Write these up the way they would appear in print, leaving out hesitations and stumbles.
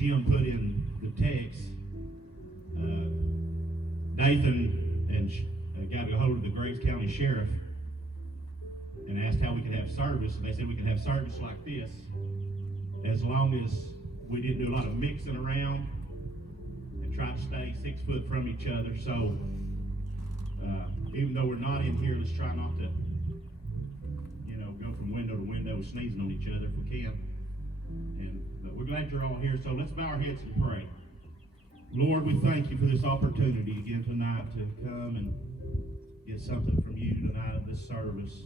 Jim put in the text, Nathan and got a hold of the Graves County Sheriff and asked how we could have service. And they said we could have service like this as long as we didn't do a lot of mixing around and try to stay 6 foot from each other. So even though we're not in here, let's try not to, go from window to window sneezing on each other if we can. But we're glad you're all here. So let's bow our heads and pray. Lord, we thank you for this opportunity again tonight to come and get something from you tonight in this service.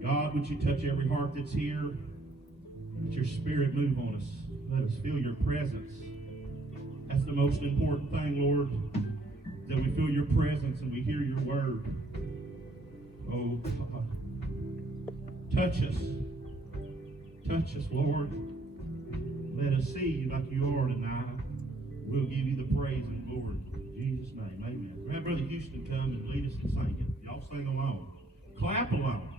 God, would you touch every heart that's here? Let your spirit move on us. Let us feel your presence. That's the most important thing, Lord, that we feel your presence and we hear your word. Oh, God. Touch us. Touch us, Lord. Let us see you like you are tonight. We'll give you the praise and glory. In Jesus' name, amen. We'll have Brother Houston come and lead us in singing. Y'all sing along. Clap along.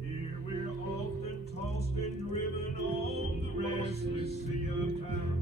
Here we're often tossed and driven on the restless sea of time.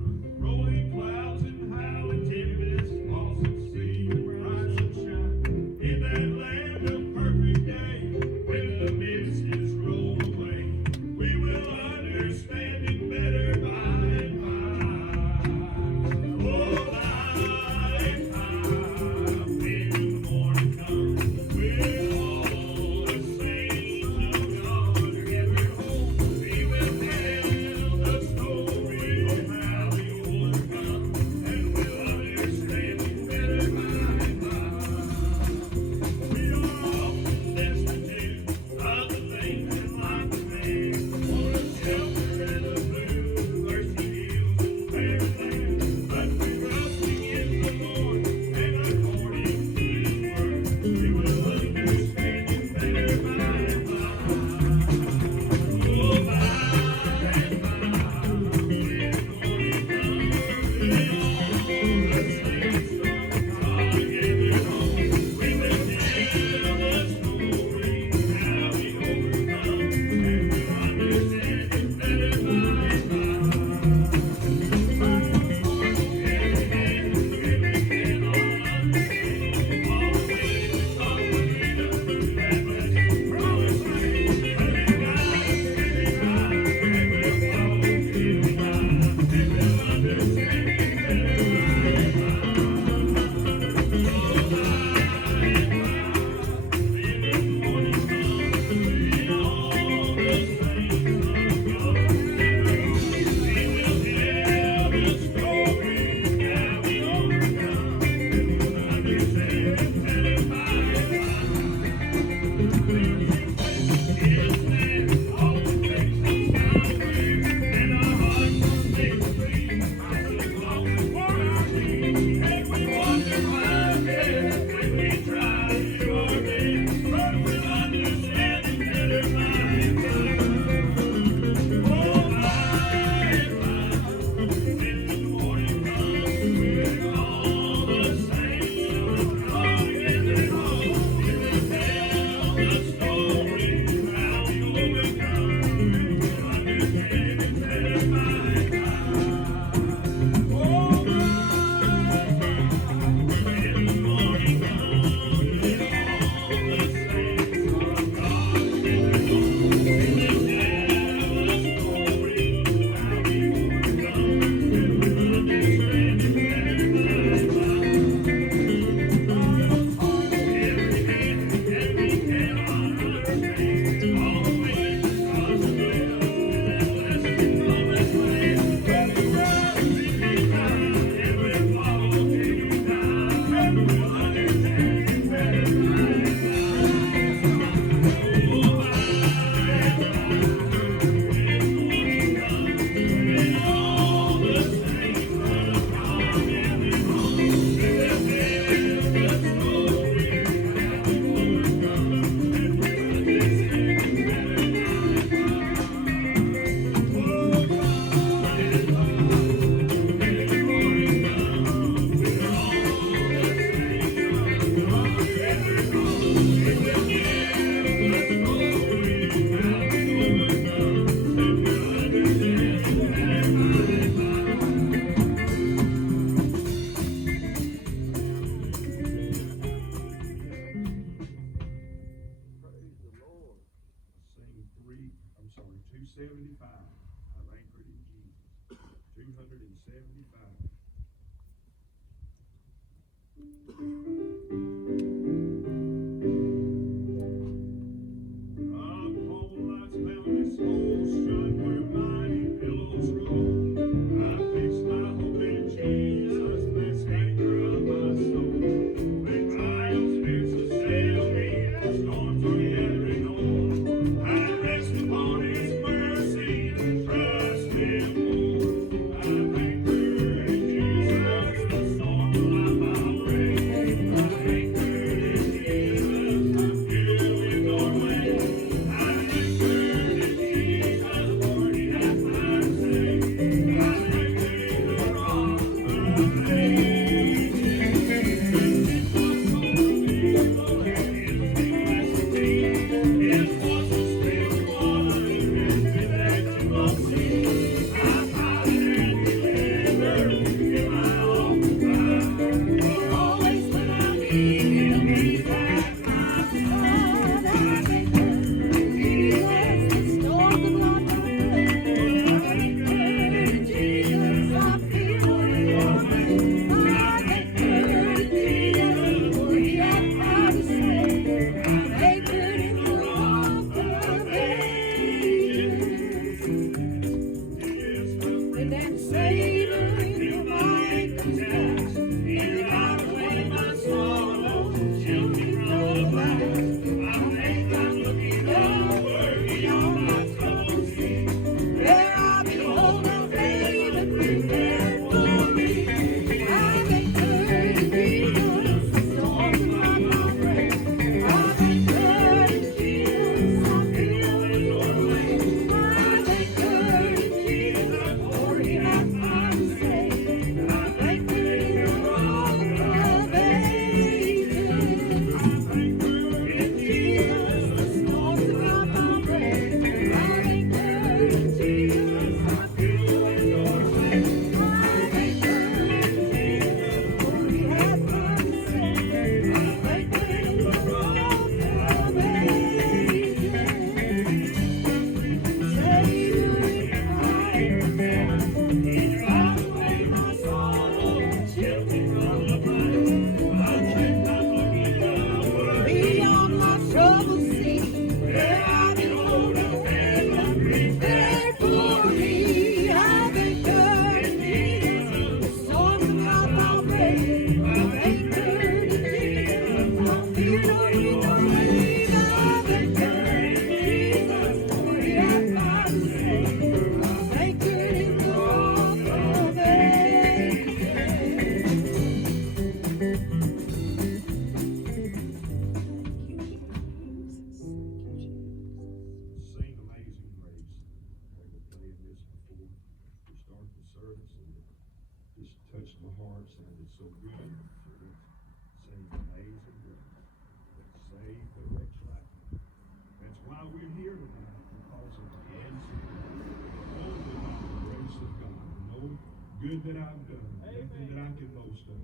Good that I've done, nothing that I can boast of,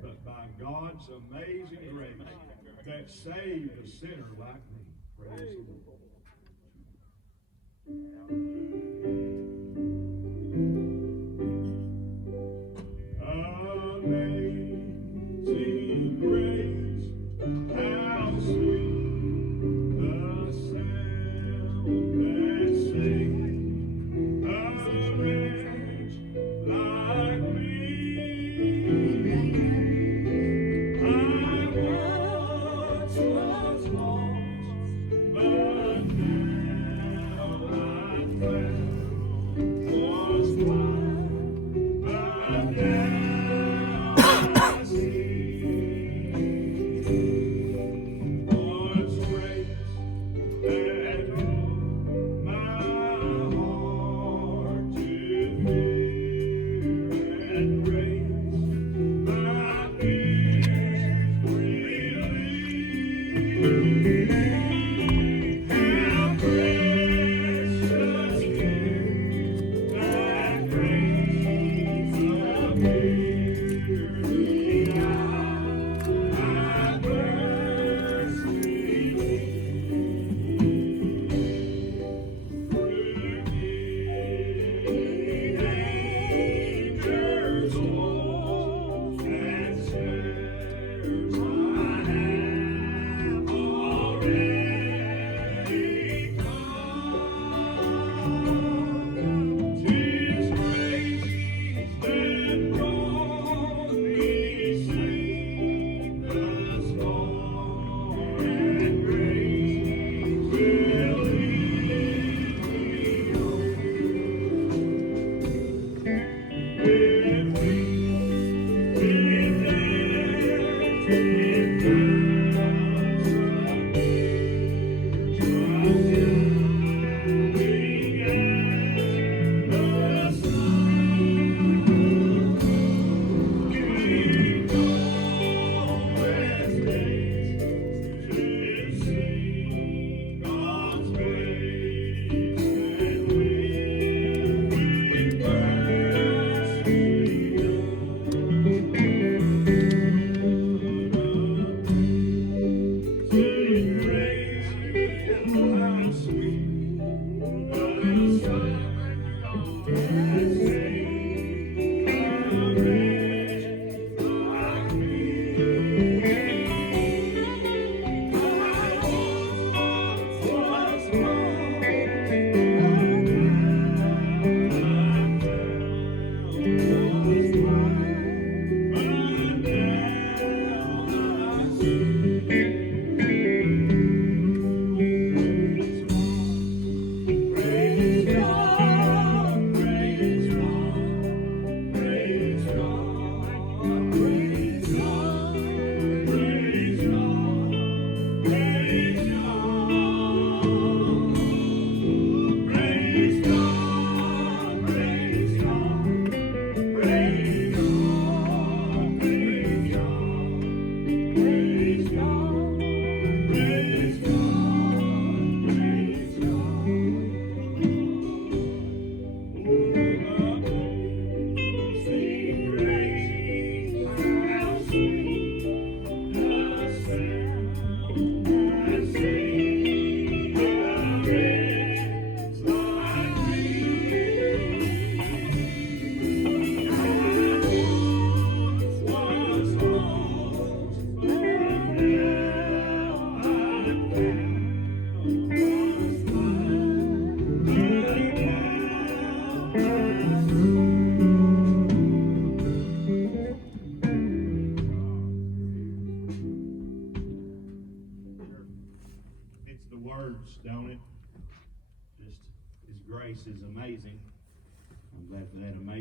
but by God's amazing grace that saved a sinner like me. Praise the Lord. Amazing grace, how sweet the sound that saved a wretch like me. I once was lost, but now I'm found.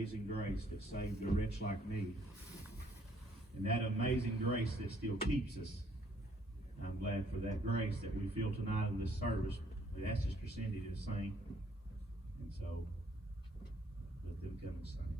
amazing grace that saved a wretch like me. And that amazing grace that still keeps us. I'm glad for that grace that we feel tonight in this service. We asked Sister Cindy to sing. And so, let them come and sing.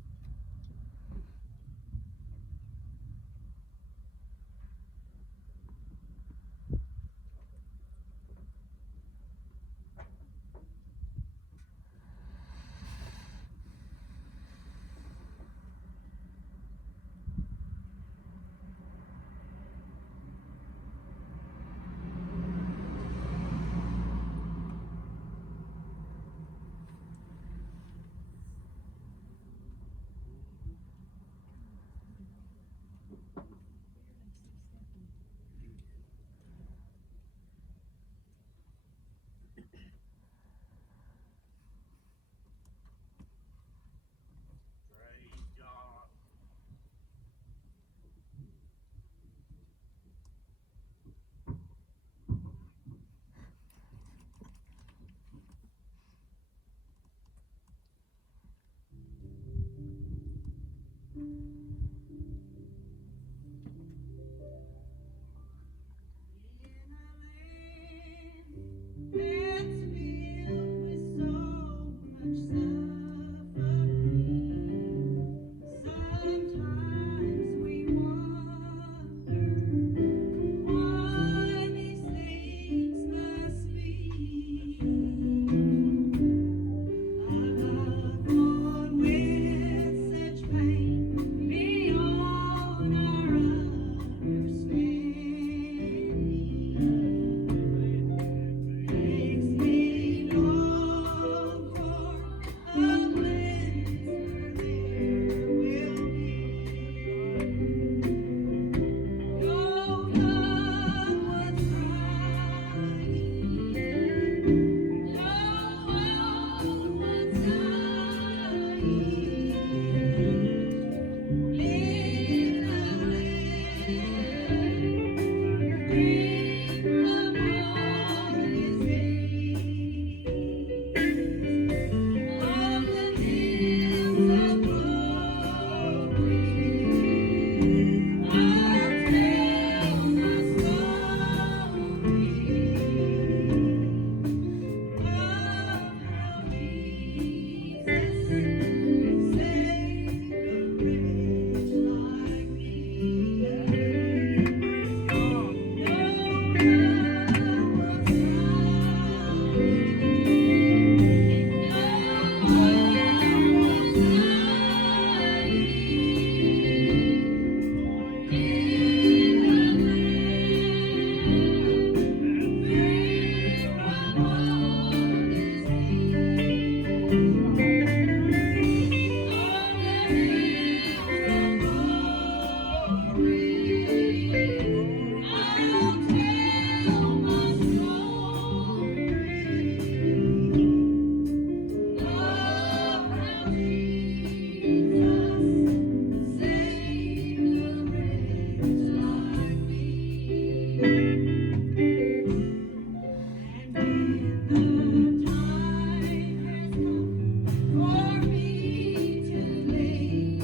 For me to lay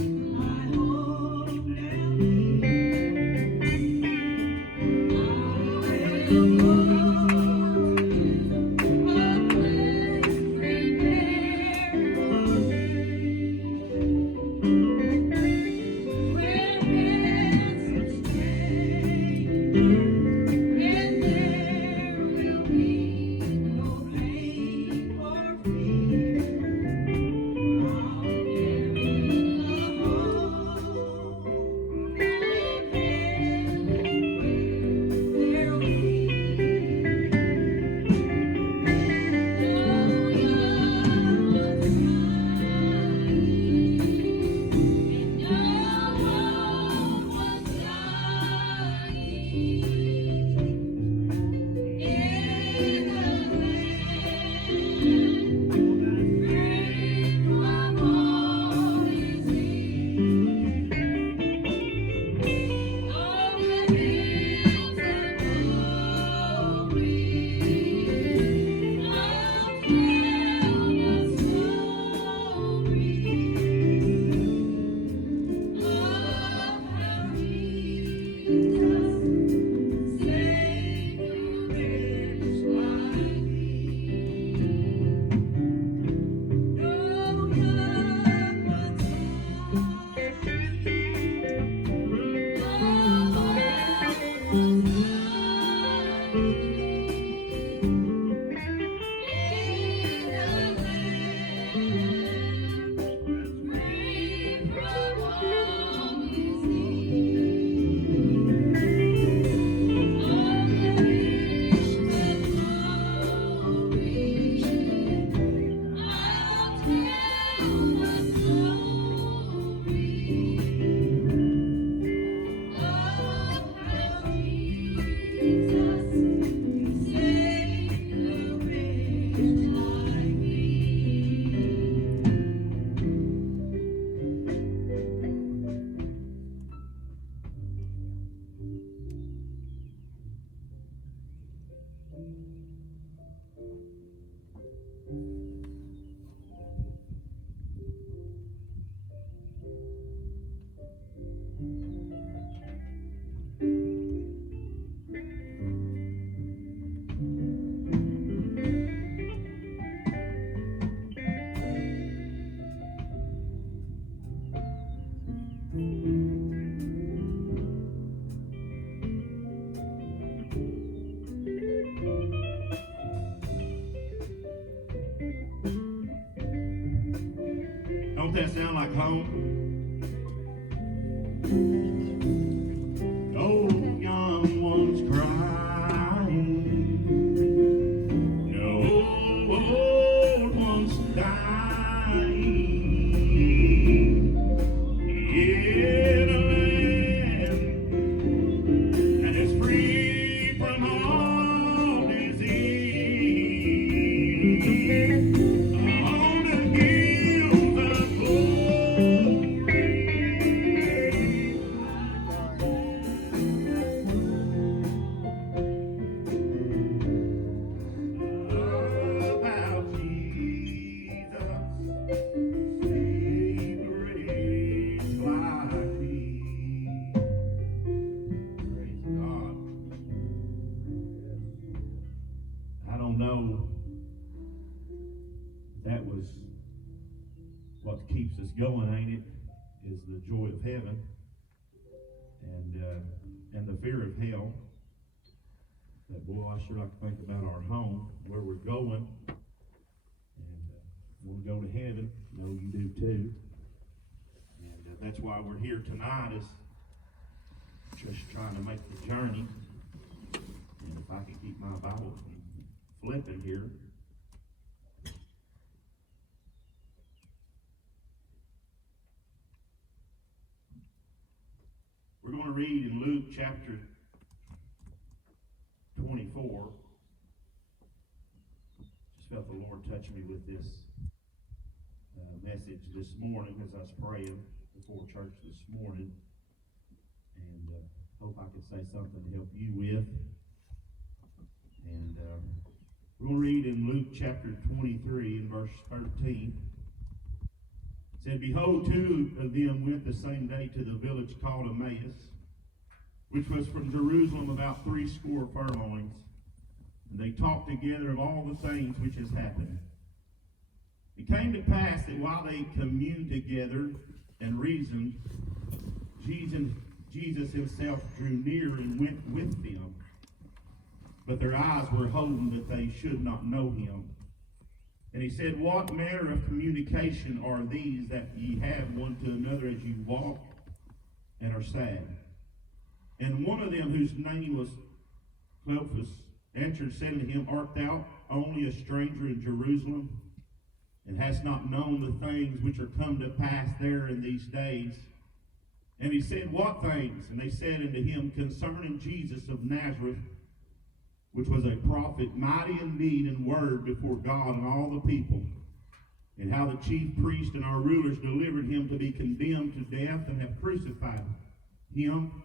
Don't that sound like home? Oh, young ones crying. No old ones dying. In a land that is free from all disease. On the hills of glory. About Jesus, secrets like these. Praise God. I don't know if that was what keeps us going, ain't it? Is the joy of heaven and the fear of hell. That boy, I sure like to think about our home, where we're going, and want to go to heaven. I know you do too. And that's why we're here tonight, is just trying to make the journey. And if I can keep my Bible from flipping here. We're going to read in Luke chapter 24. Just felt the Lord touch me with this message this morning as I was praying before church this morning. And hope I could say something to help you with. And we're going to read in Luke chapter 23 and verse 13. It said, Behold, two of them went the same day to the village called Emmaus, which was from Jerusalem about 80 furlongs. And they talked together of all the things which has happened. It came to pass that while they communed together and reasoned, Jesus himself drew near and went with them. But their eyes were holden that they should not know him. And he said, What manner of communication are these that ye have one to another as you walk and are sad? And one of them, whose name was Cleophas, answered and said unto him, Art thou only a stranger in Jerusalem, and hast not known the things which are come to pass there in these days? And he said, What things? And they said unto him, Concerning Jesus of Nazareth, which was a prophet, mighty in deed and word before God and all the people, and how the chief priests and our rulers delivered him to be condemned to death and have crucified him.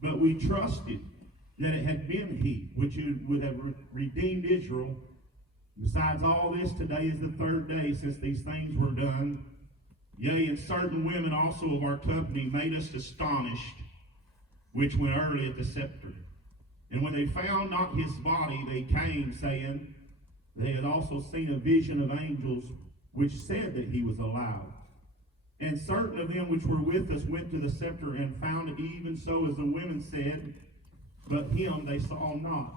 But we trusted that it had been he which would have redeemed Israel. Besides all this, today is the third day since these things were done. Yea, and certain women also of our company made us astonished, which went early at the sepulchre. And when they found not his body, they came, saying, they had also seen a vision of angels, which said that he was alive. And certain of them which were with us went to the sepulchre, and found it even so as the women said, but him they saw not.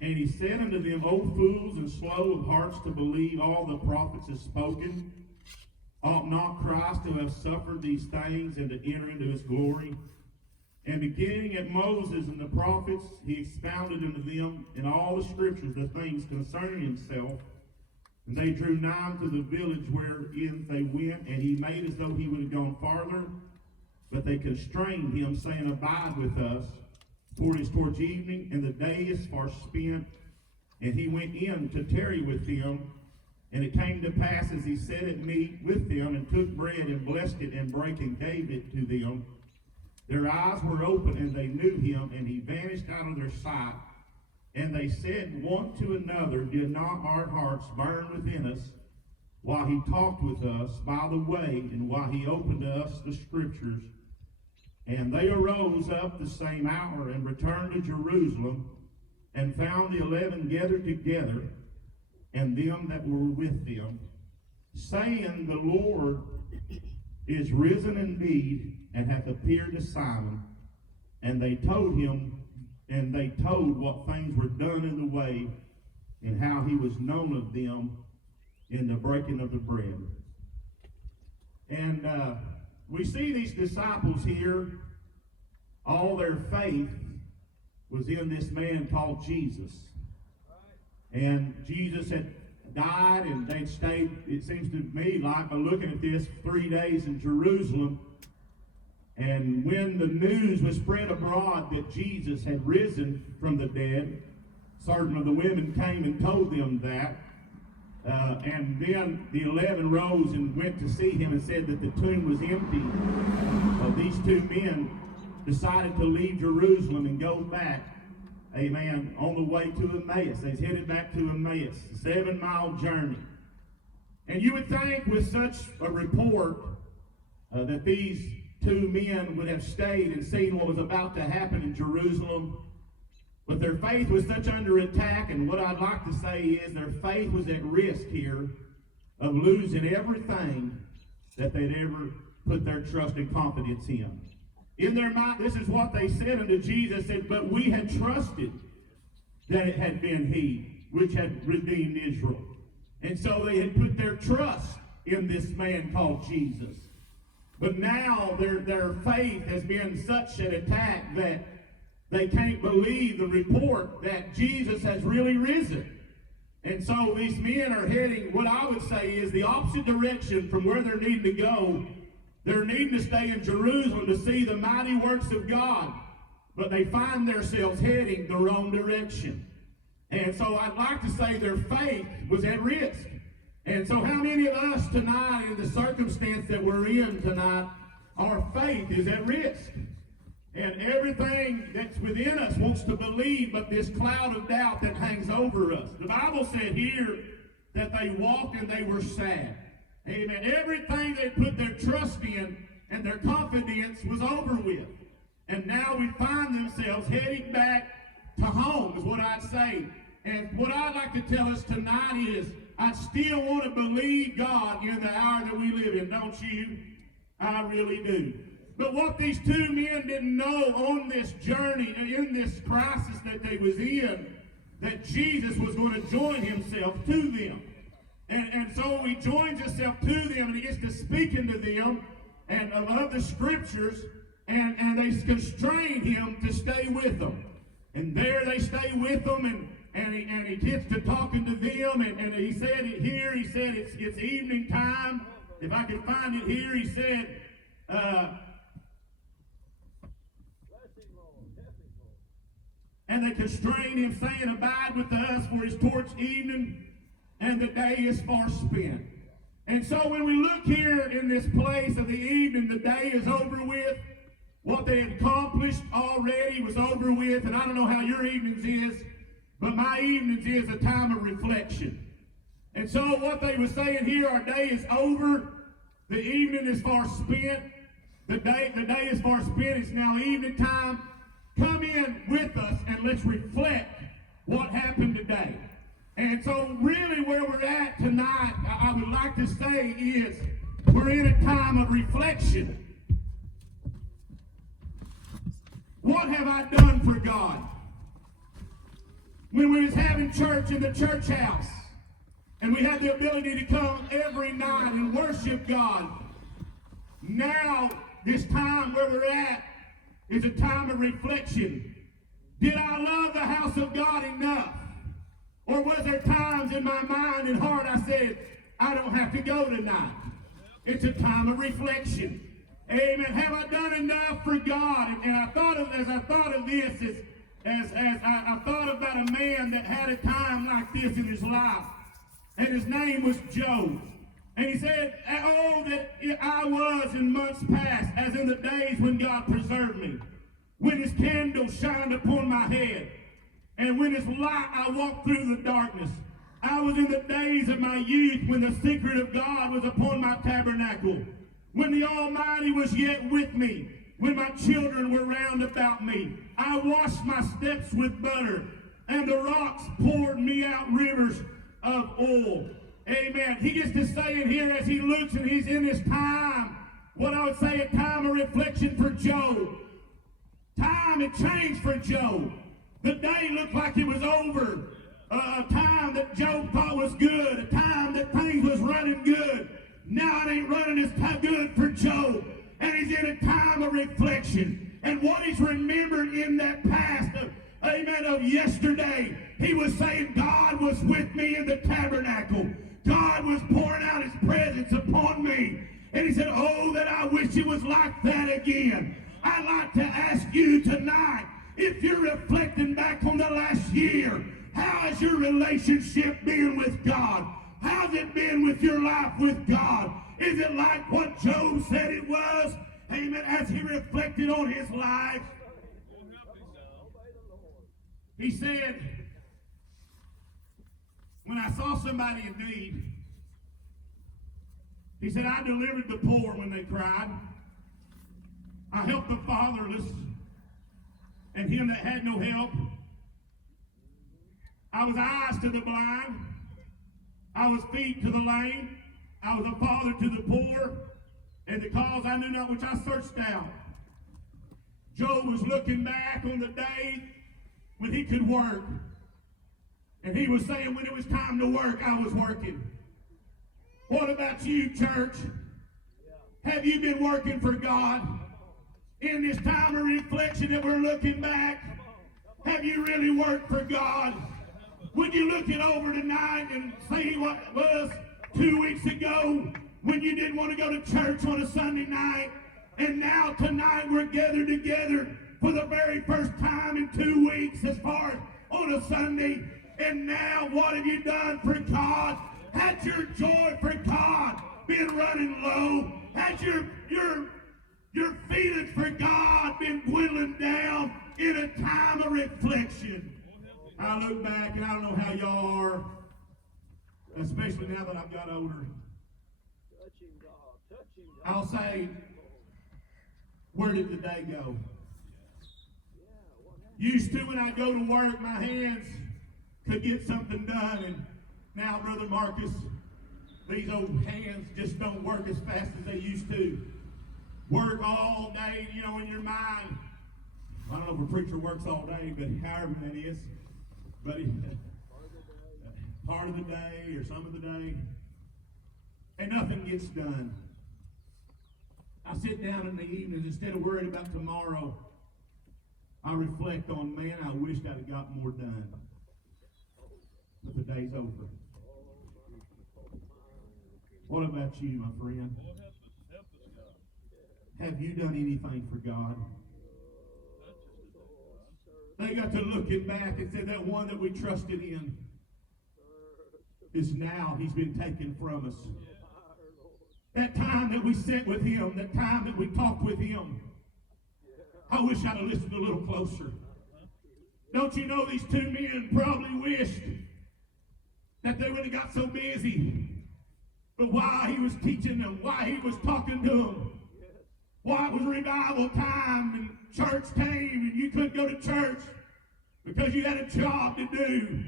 And he said unto them, O fools, and slow of hearts to believe all the prophets have spoken. Ought not Christ to have suffered these things, and to enter into his glory? And beginning at Moses and the prophets, he expounded unto them in all the scriptures the things concerning himself. And they drew nigh to the village wherein they went, and he made as though he would have gone farther. But they constrained him, saying, Abide with us, for it is towards evening, and the day is far spent. And he went in to tarry with them. And it came to pass, as he sat at meat with them, and took bread, and blessed it, and brake, and gave it to them. Their eyes were open, and they knew him, and he vanished out of their sight. And they said one to another, Did not our hearts burn within us while he talked with us by the way, and while he opened to us the scriptures? And they arose up the same hour, and returned to Jerusalem, and found the 11 gathered together, and them that were with them, saying, The Lord is risen indeed, and hath appeared to Simon. And they told what things were done in the way, and how he was known of them in the breaking of the bread. And we see these disciples here, all their faith was in this man called Jesus. And Jesus had died, and they'd stayed, it seems to me like, by looking at this, 3 days in Jerusalem. And when the news was spread abroad that Jesus had risen from the dead, certain of the women came and told them that. And then the 11 rose and went to see him and said that the tomb was empty. These two men decided to leave Jerusalem and go back, amen, on the way to Emmaus. They headed back to Emmaus, a 7-mile journey. And you would think with such a report that these two men would have stayed and seen what was about to happen in Jerusalem. But their faith was such under attack, and what I'd like to say is their faith was at risk here of losing everything that they'd ever put their trust and confidence in. In their mind, this is what they said unto Jesus, said, but we had trusted that it had been he which had redeemed Israel. And so they had put their trust in this man called Jesus. But now their faith has been such an attack that they can't believe the report that Jesus has really risen. And so these men are heading, what I would say is the opposite direction from where they're needing to go. They're needing to stay in Jerusalem to see the mighty works of God. But they find themselves heading the wrong direction. And so I'd like to say their faith was at risk. And so how many of us tonight, in the circumstance that we're in tonight, our faith is at risk? And everything that's within us wants to believe, but this cloud of doubt that hangs over us. The Bible said here that they walked and they were sad. Amen. Everything they put their trust in and their confidence was over with. And now we find themselves heading back to home, is what I'd say. And what I'd like to tell us tonight is, I still want to believe God in the hour that we live in, don't you? I really do. But what these two men didn't know on this journey, in this crisis that they was in, that Jesus was going to join himself to them. And so he joins himself to them, and he gets to speaking to them and of the scriptures, and they constrain him to stay with them. And there they stay with them, and he gets to talking to them, and he said it here, he said it's evening time. If I could find it here, he said, and they constrain him, saying, abide with us, for it's towards evening, and the day is far spent. And so when we look here in this place of the evening, the day is over with. What they had accomplished already was over with, and I don't know how your evenings is, but my evenings is a time of reflection. And so what they were saying here, our day is over, the evening is far spent, the day is far spent, it's now evening time. Come in with us and let's reflect what happened today. And so really where we're at tonight, I would like to say is, we're in a time of reflection. What have I done for God? When we was having church in the church house, and we had the ability to come every night and worship God, now this time where we're at is a time of reflection. Did I love the house of God enough? Or was there times in my mind and heart I said, I don't have to go tonight? It's a time of reflection. Amen. Have I done enough for God? And I thought of this, as I thought about a man that had a time like this in his life. And his name was Job. And he said, oh, that I was in months past, as in the days when God preserved me, when his candle shined upon my head, and when his light I walked through the darkness. I was in the days of my youth, when the secret of God was upon my tabernacle, when the Almighty was yet with me, when my children were round about me. I washed my steps with butter, and the rocks poured me out rivers of oil. Amen. He gets to say it here as he looks, and he's in this time what I would say a time of reflection for Job. Time had changed for Job. The day looked like it was over. A time that Job thought was good. A time that things was running good. Now it ain't running as good for Job. And he's in a time of reflection. And what he's remembered in that past, amen, of yesterday, he was saying, God was with me in the tabernacle. God was pouring out his presence upon me. And he said, oh, that I wish it was like that again. I'd like to ask you tonight, if you're reflecting back on the last year, how has your relationship been with God? How's it been with your life with God? Is it like what Job said it was? Amen. As he reflected on his life, he said, when I saw somebody in need, he said, I delivered the poor when they cried. I helped the fatherless and him that had no help. I was eyes to the blind. I was feet to the lame. I was a father to the poor. And the cause I knew not which I searched out. Job was looking back on the day when he could work. And he was saying when it was time to work, I was working. What about you, church? Have you been working for God? In this time of reflection that we're looking back, have you really worked for God? Would you look it over tonight and see what it was 2 weeks ago when you didn't want to go to church on a Sunday night, and now tonight we're gathered together for the very first time in 2 weeks as far as on a Sunday, and now what have you done for God? Had your joy for God been running low? Had your feelings for God been dwindling down in a time of reflection? I look back and I don't know how y'all are, especially now that I've got older. I'll say, where did the day go? Used to when I go to work, my hands could get something done, and now, Brother Marcus, these old hands just don't work as fast as they used to. Work all day, you know, in your mind. I don't know if a preacher works all day, but however that is. But part of the day or some of the day, and nothing gets done. I sit down in the evenings, instead of worrying about tomorrow, I reflect on, man, I wished I'd have got more done. But the day's over. What about you, my friend? Have you done anything for God? They got to looking back and said that one that we trusted in is now, he's been taken from us. That time that we sat with him, that time that we talked with him, I wish I'd have listened a little closer. Don't you know these two men probably wished that they would have got so busy. But while he was teaching them, while he was talking to them, while it was revival time and church came and you couldn't go to church because you had a job to do,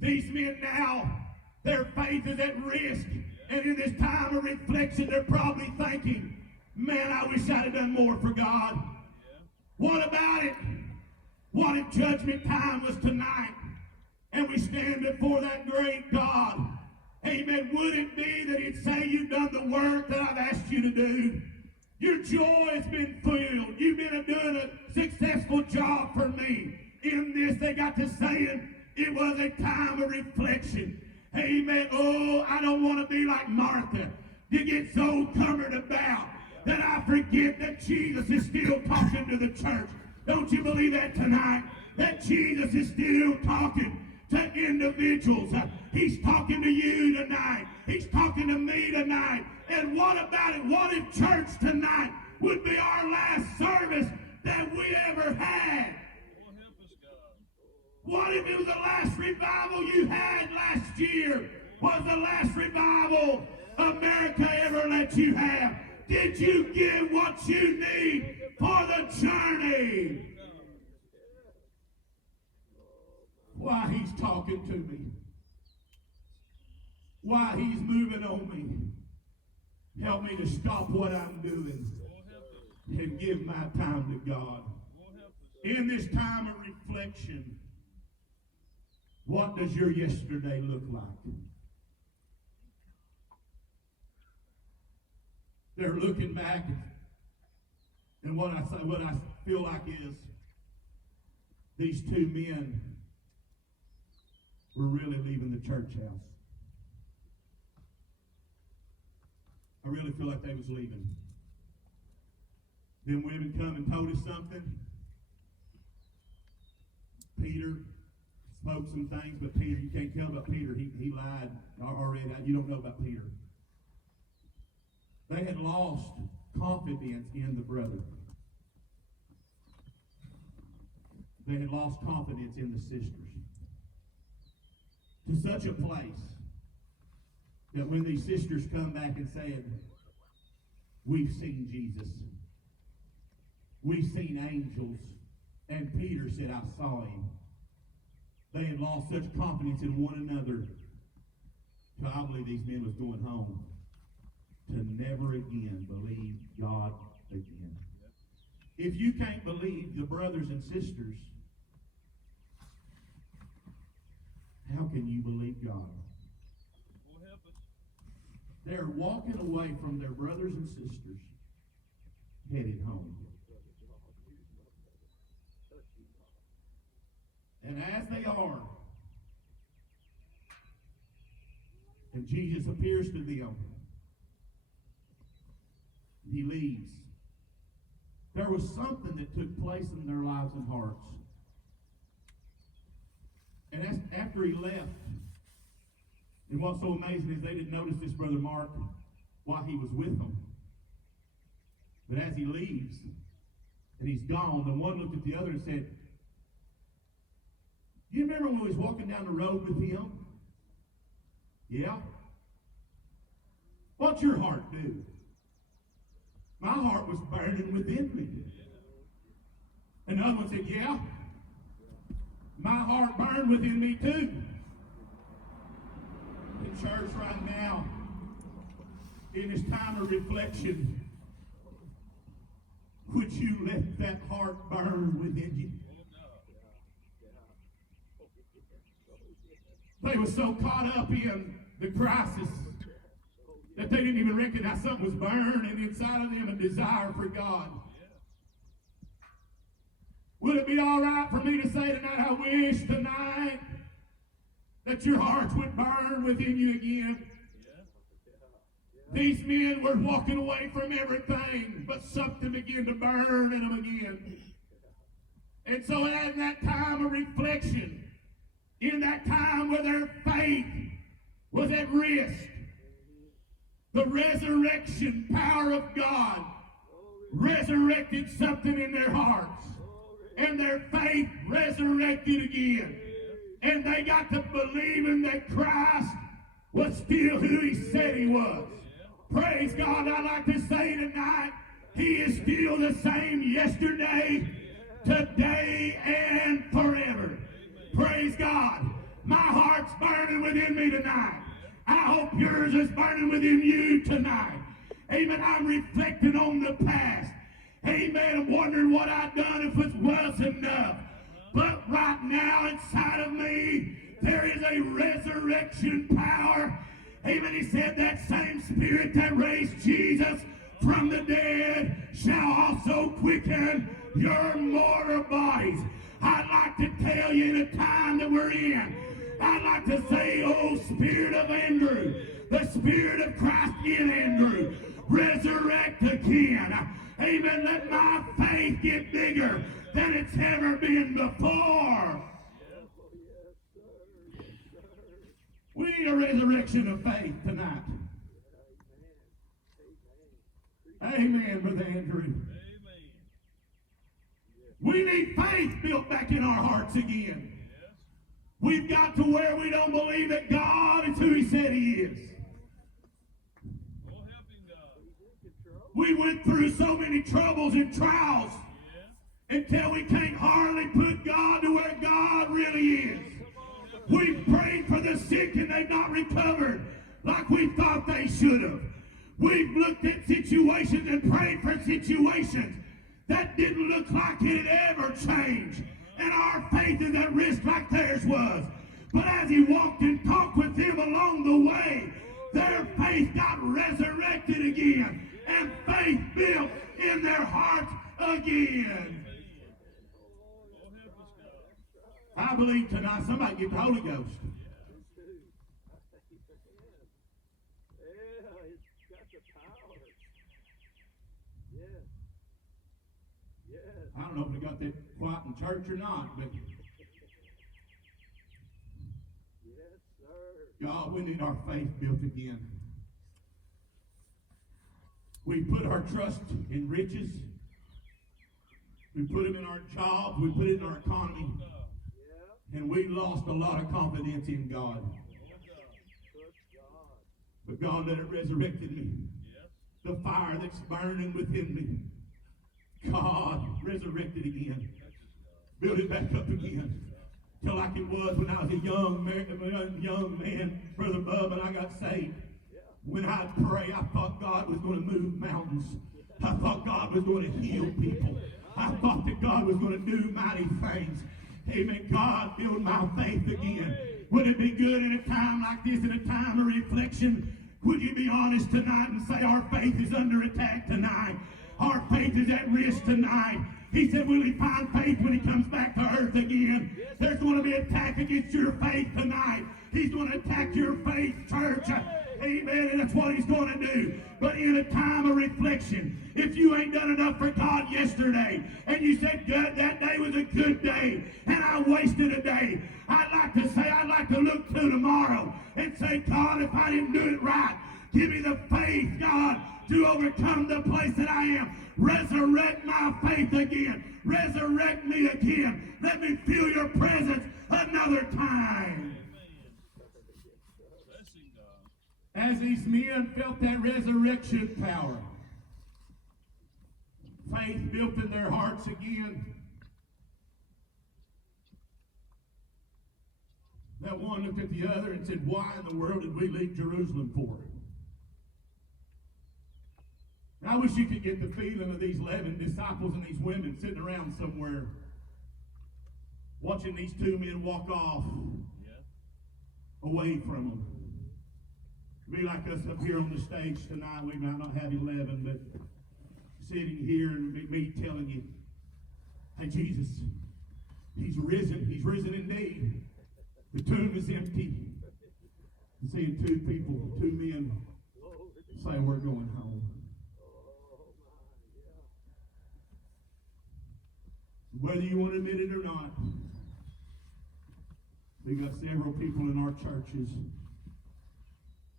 these men now, their faith is at risk. And in this time of reflection, they're probably thinking, man, I wish I'd have done more for God. What about it? What if judgment time was tonight and we stand before that great God? Amen. Would it be that he'd say, you've done the work that I've asked you to do? Your joy has been filled. You've been doing a successful job for me. In this, they got to saying it was a time of reflection. Amen. Oh, I don't want to be like Martha, to get so covered about that I forget that Jesus is still talking to the church. Don't you believe that tonight? That Jesus is still talking to individuals. He's talking to you tonight. He's talking to me tonight. And what about it? What if church tonight would be our last service that we ever had? What if it was the last revival you had last year? Was the last revival America ever let you have? Did you get what you need for the journey? Why he's talking to me. Why he's moving on me. Help me to stop what I'm doing and give my time to God. In this time of reflection, what does your yesterday look like? They're looking back, and what I feel like is these two men were really leaving the church house. I really feel like they was leaving. Them women come and told us something. Peter spoke some things, but Peter, you can't tell about Peter. He lied already. You don't know about Peter. They had lost confidence in the brother. They had lost confidence in the sisters. To such a place that when these sisters come back and said, we've seen Jesus. We've seen angels. And Peter said, I saw him. They had lost such confidence in one another. So I believe these men was going home to never again believe God again. If you can't believe the brothers and sisters, how can you believe God? They're walking away from their brothers and sisters, headed home. And as they are, and Jesus appears to them, he leaves. There was something that took place in their lives and hearts. And after he left, and what's so amazing is they didn't notice this brother Mark while he was with them. But as he leaves, and he's gone, the one looked at the other and said, do you remember when we was walking down the road with him? Yeah? What's your heart do? My heart was burning within me. And the other one said, yeah, my heart burned within me too. In church right now, in this time of reflection, would you let that heart burn within you? They were so caught up in the crisis that they didn't even recognize something was burning inside of them, a desire for God. Would it be all right for me to say tonight, I wish tonight that your hearts would burn within you again? These men were walking away from everything, but something began to burn in them again. And so at that time of reflection, in that time where their faith was at risk, the resurrection power of God resurrected something in their hearts. And their faith resurrected again. And they got to believing that Christ was still who he said he was. Praise God. I'd like to say tonight, he is still the same yesterday, today, and forever. Praise God. My heart's burning within me tonight. I hope yours is burning within you tonight. Amen. I'm reflecting on the past. Amen. I'm wondering what I've done, if it was enough. But right now inside of me, there is a resurrection power. Amen. He said that same spirit that raised Jesus from the dead shall also quicken your mortal bodies. I'd like to tell you in the time that we're in, I'd like to say, oh, Spirit of Andrew, the Spirit of Christ in Andrew, resurrect again. Amen. Let my faith get bigger than it's ever been before. We need a resurrection of faith tonight. Amen, Brother Andrew. We need faith built back in our hearts again. We've got to where we don't believe that God is who he said he is. We went through so many troubles and trials until we can't hardly put God to where God really is. We've prayed for the sick and they've not recovered like we thought they should have. We've looked at situations and prayed for situations that didn't look like it had ever changed. And our faith is at risk like theirs was. But as he walked and talked with them along the way, their faith got resurrected again. And faith built in their hearts again. I believe tonight somebody get the Holy Ghost. I don't know if we got that quiet in church or not, but God, we need our faith built again. We put our trust in riches. We put them in our jobs. We put it in our economy. And we lost a lot of confidence in God. But God, that it resurrected me. The fire that's burning within me. God, resurrected again. Build it back up again. Till like it was when I was a young man, Brother Bub, and I got saved. When I'd pray, I thought God was going to move mountains. I thought God was going to heal people. I thought that God was going to do mighty things. Amen. God, build my faith again. Would it be good in a time like this, in a time of reflection? Would you be honest tonight and say our faith is under attack tonight? Our faith is at risk tonight. He said, will he find faith when he comes back to earth again? There's going to be an attack against your faith tonight. He's going to attack your faith, church. Amen. And that's what he's going to do. But in a time of reflection, if you ain't done enough for God yesterday, and you said, God, that day was a good day, and I wasted a day, I'd like to say, I'd like to look to tomorrow and say, God, if I didn't do it right, give me the faith, God, to overcome the place that I am. Resurrect my faith again. Resurrect me again. Let me feel your presence another time. As these men felt that resurrection power, faith built in their hearts again. That one looked at the other and said, why in the world did we leave Jerusalem for? I wish you could get the feeling of these 11 disciples and these women sitting around somewhere watching these two men walk off away from them. Be like us up here on the stage tonight. We might not have 11, but sitting here and me telling you, hey, Jesus, he's risen. He's risen indeed. The tomb is empty. And seeing two people, two men say, we're going home. Whether you want to admit it or not, we got several people in our churches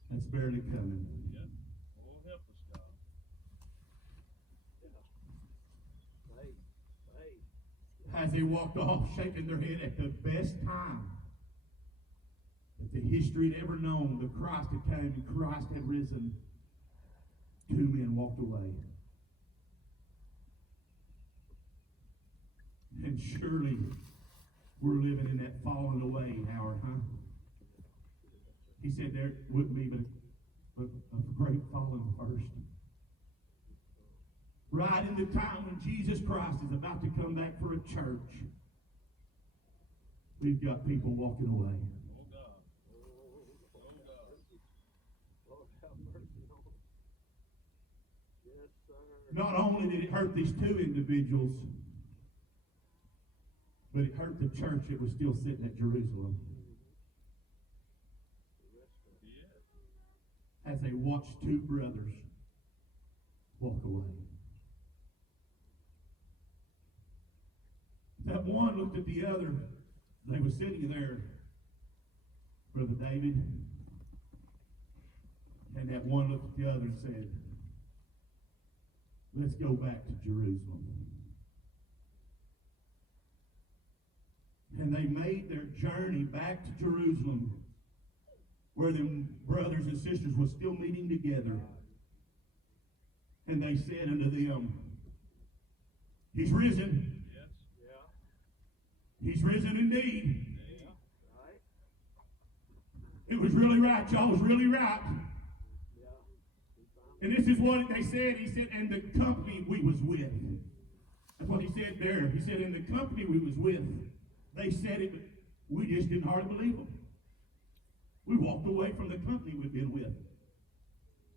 that's barely coming. Yeah. Oh, help us, God. Yeah. As they walked off, shaking their head at the best time that the history had ever known, the Christ had came and Christ had risen, two men walked away. And surely we're living in that falling away hour, huh? He said there wouldn't be but a great falling first. Right in the time when Jesus Christ is about to come back for a church, we've got people walking away. Oh, God. Oh, God. Lord, have mercy on us. Yes, sir. Not only did it hurt these two individuals, but it hurt the church that was still sitting at Jerusalem. As they watched two brothers walk away. That one looked at the other. They were sitting there, Brother David. And that one looked at the other and said, let's go back to Jerusalem. And they made their journey back to Jerusalem, where them brothers and sisters were still meeting together. And they said unto them, he's risen. Yes. Yeah. He's risen indeed. Yeah. Right. It was really right. Y'all was really right. Yeah. We found And this is what they said. He said, and the company we was with. That's what he said there. He said, in the company we was with. They said it, but we just didn't hardly believe them. We walked away from the company we'd been with.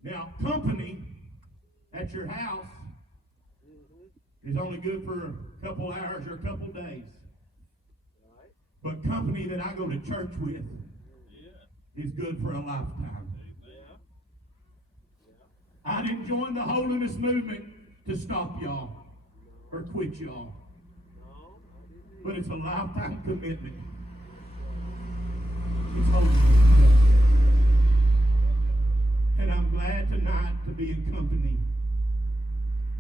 Now, company at your house is only good for a couple hours or a couple days. But company that I go to church with is good for a lifetime. I didn't join the holiness movement to stop y'all or quit y'all. But it's a lifetime commitment. It's holiness. And I'm glad tonight to be in company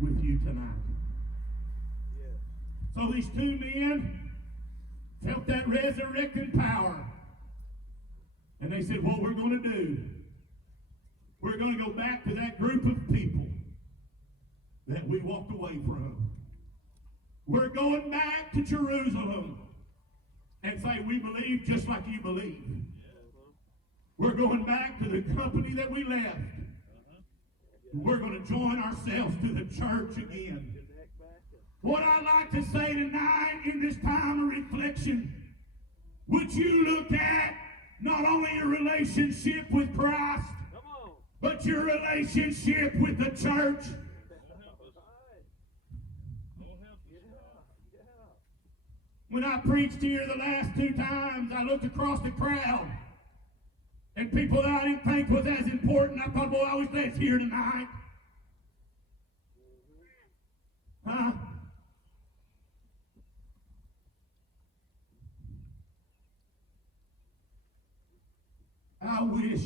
with you tonight. So these two men felt that resurrecting power. And they said, what we're going to do, we're going to go back to that group of people that we walked away from. We're going back to Jerusalem and say, we believe just like you believe. We're going back to the company that we left. We're going to join ourselves to the church again. What I'd like to say tonight in this time of reflection, would you look at not only your relationship with Christ, but your relationship with the church? When I preached here the last two times, I looked across the crowd, and people that I didn't think was as important, I thought, boy, I wish they's here tonight. Huh? I wish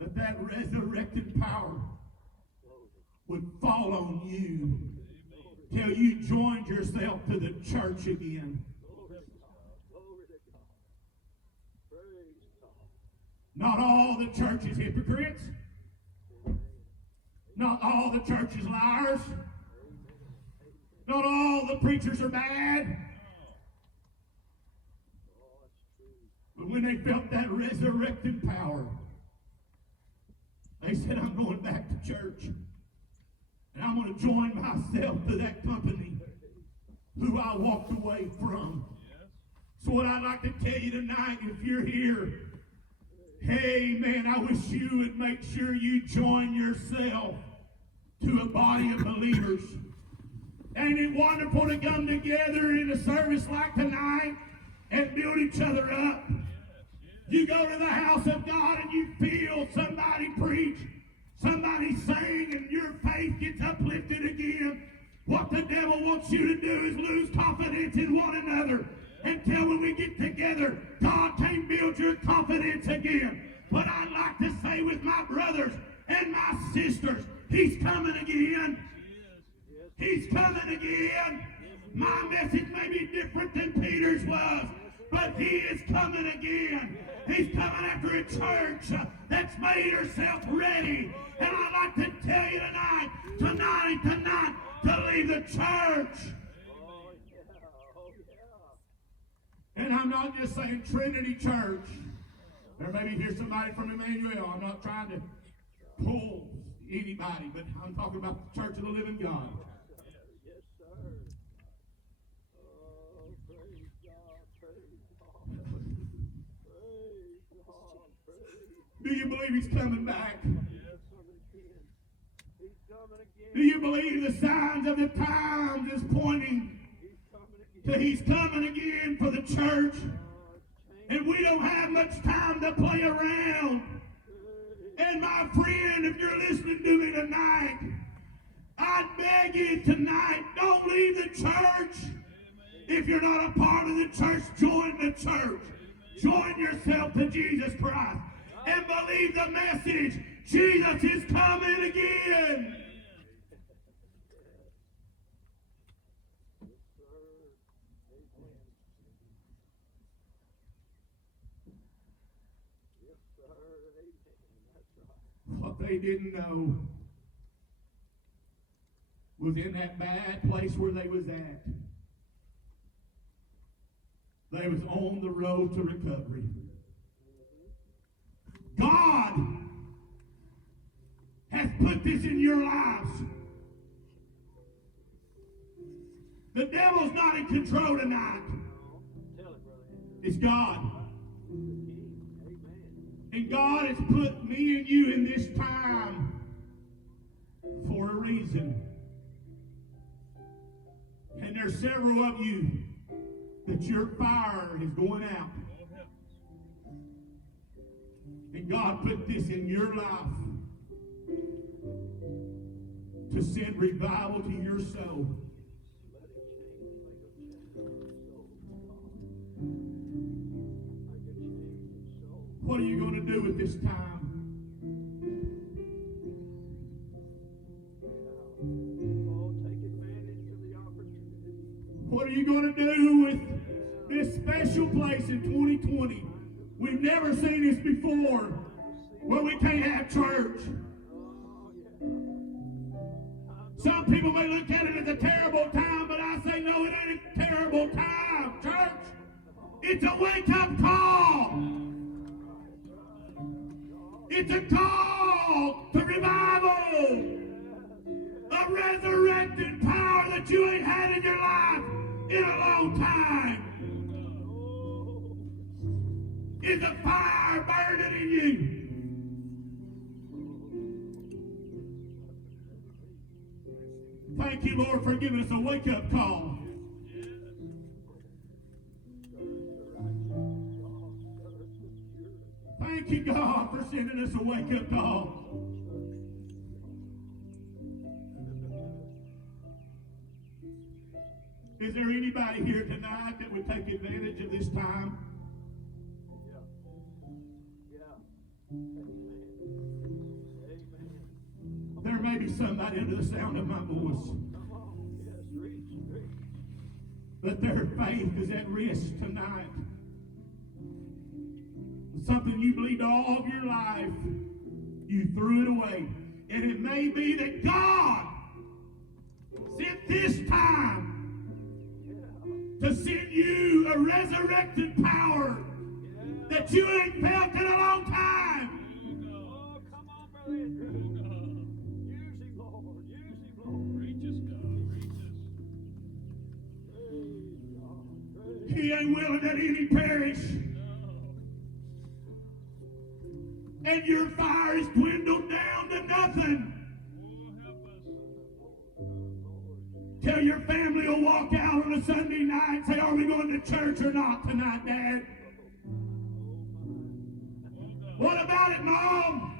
that resurrected power would fall on you till you joined yourself to the church again. Not all the church is hypocrites. Not all the church is liars. Not all the preachers are bad. But when they felt that resurrected power, they said, I'm going back to church. And I'm going to join myself to that company who I walked away from. So what I'd like to tell you tonight, if you're here, hey, man, I wish you would make sure you join yourself to a body of believers. Ain't it wonderful to come together in a service like tonight and build each other up? You go to the house of God and you feel somebody preach, somebody sing, and your faith gets uplifted again. What the devil wants you to do is lose confidence in one another until when we get together, God can build your confidence again. But I'd like to say with my brothers and my sisters, he's coming again. He's coming again. My message may be different than Peter's was, but he is coming again. He's coming after a church that's made herself ready. And I'd like to tell you tonight, to leave the church. And I'm not just saying Trinity Church. There may be here somebody from Emmanuel. I'm not trying to pull anybody, but I'm talking about the Church of the Living God. Yes, sir. Oh, praise God, praise God. Praise God, praise. Do you believe he's coming back? He's coming again. He's coming again. Do you believe the signs of the times is pointing to he's coming again for the church? And we don't have much time to play around. And my friend, if you're listening to me tonight, I'd beg you tonight, don't leave the church. If you're not a part of the church, join the church. Join yourself to Jesus Christ. And believe the message. Jesus is coming again. What they didn't know was in that bad place where they was at, they was on the road to recovery. God has put this in your lives. The devil's not in control tonight. Tell it, Brother Andrew. It's God. Amen. And God has put me and you in this time for a reason. And there's several of you that your fire is going out. And God put this in your life to send revival to your soul. What are you going to do with this time? Oh, take advantage of the opportunity. What are you going to do with this special place in 2020? We've never seen this before, where we can't have church. Some people may look at it as a terrible time, but I say, no, it ain't a terrible time, church. It's a wake-up call. It's a call to revival. A resurrected power that you ain't had in your life in a long time. Is a fire burning in you. Thank you, Lord, for giving us a wake-up call. Thank you, God, for sending us a wake-up call. Is there anybody here tonight that would take advantage of this time? There may be somebody under the sound of my voice that their faith is at risk tonight. Something you believed all of your life, you threw it away. And it may be that God sent this time to send you a resurrected power that you ain't felt in a long time. Oh, come on, Brother Andrew. Use him, Lord. Use him, Lord. Reach us, God. Reach us. Praise God. Praise He ain't willing that any perish. And your fire is dwindled down to nothing. Tell your family will walk out on a Sunday night and say, are we going to church or not tonight, Dad? What about it, Mom?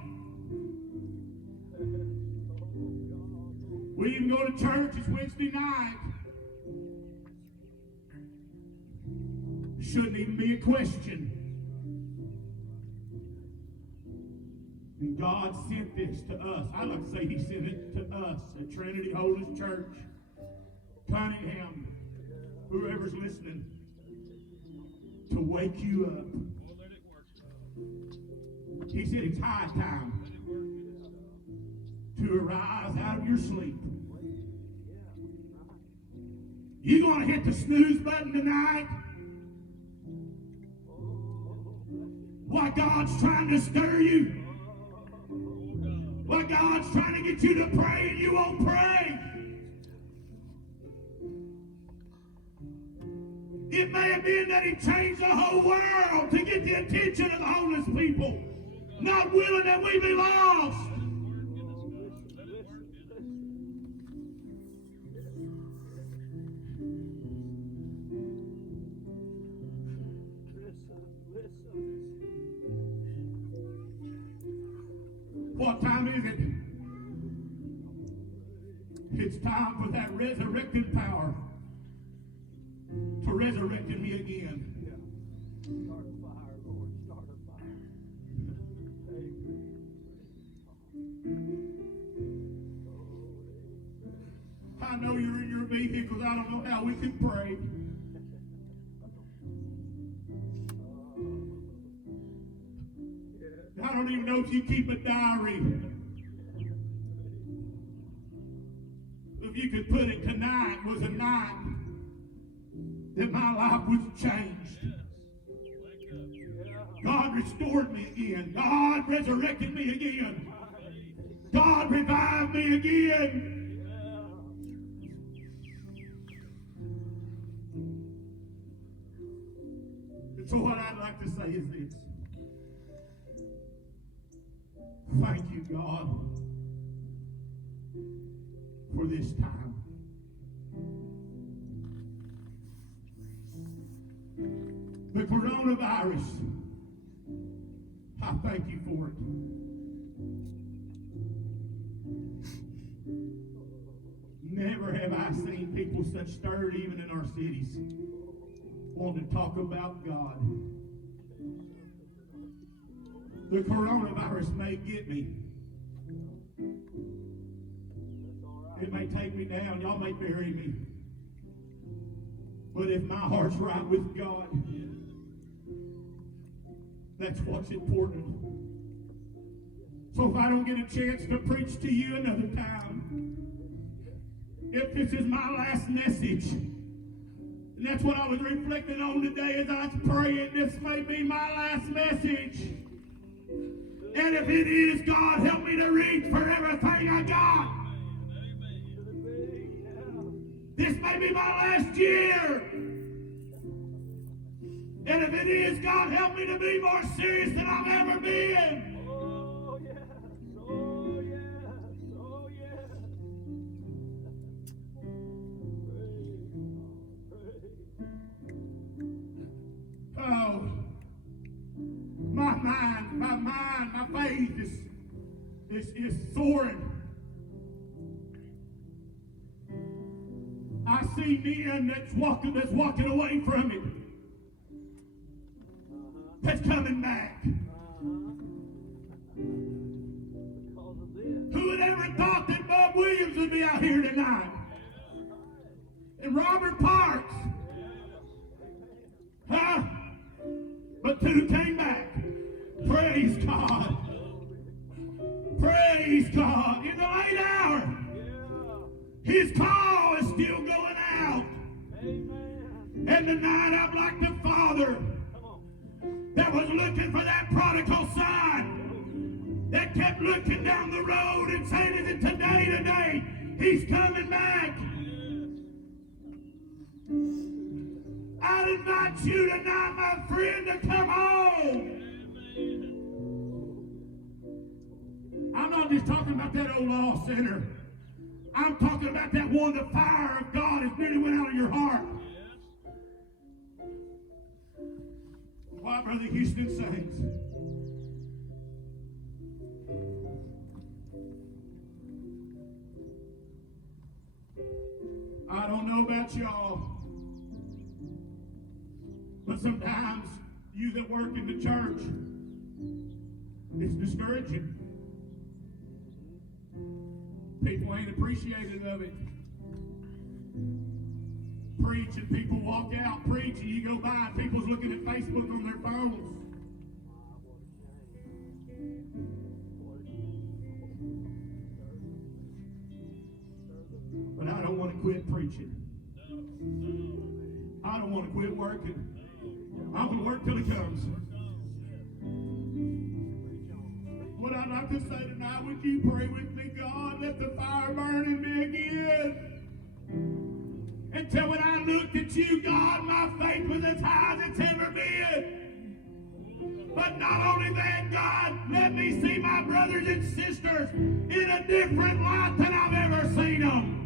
We even go to church. It's Wednesday night. Shouldn't even be a question. And God sent this to us. I like to say He sent it to us at Trinity Holiness Church, Cunningham, whoever's listening, to wake you up. Oh, let it work. He said it's high time to arise out of your sleep. You gonna hit the snooze button tonight? Why God's trying to stir you? Why God's trying to get you to pray and you won't pray? It may have been that He changed the whole world to get the attention of the homeless people, not willing that we be lost. What time is it? It's time for that resurrected power to resurrect in me again. Start a fire, Lord. Start a fire. I know you're in your vehicles. I don't know how we can pray. I don't even know if you keep a diary. If you could put it, tonight was a night that my life was changed. God restored me again. God resurrected me again. God, revive me again. And so what I'd like to say is this. Thank you, God, for this time. The coronavirus, I thank you for it. Never have I seen people such stirred, even in our cities, wanting to talk about God. The coronavirus may get me. It may take me down. Y'all may bury me. But if my heart's right with God, that's what's important. So if I don't get a chance to preach to you another time, if this is my last message, and that's what I was reflecting on today as I was praying, this may be my last message. And if it is, God, help me to reach for everything I got. This may be my last year. And if it is, God, help me to be more serious than I've ever been. Oh, yes. Oh, yes. Oh, yes. Oh, my mind, my faith is soaring. I see men that's walking away from it. That's coming back. Because of this. Who would ever thought that Bob Williams would be out here tonight? And Robert Parks. Huh? But two came back. Praise God. Praise God. In the late hour, his call is still going out. Amen. And tonight I'd like the Father that was looking for that prodigal son, that kept looking down the road and saying, is it today? He's coming back. I'd invite you tonight, my friend, to come home. I'm not just talking about that old law sinner. I'm talking about that one, the fire of God has nearly went out of your heart. Why, Brother Houston sings. I don't know about y'all, but sometimes you that work in the church, it's discouraging. People ain't appreciative of it. Preach and people walk out, preach and you go by, people's looking at Facebook on their phones. But I don't want to quit preaching. I don't want to quit working. I'm going to work till it comes. What I'd like to say tonight, would you pray with me? God, let the fire burn in me again. Until when I looked at you, God, my faith was as high as it's ever been. But not only that, God, let me see my brothers and sisters in a different light than I've ever seen them.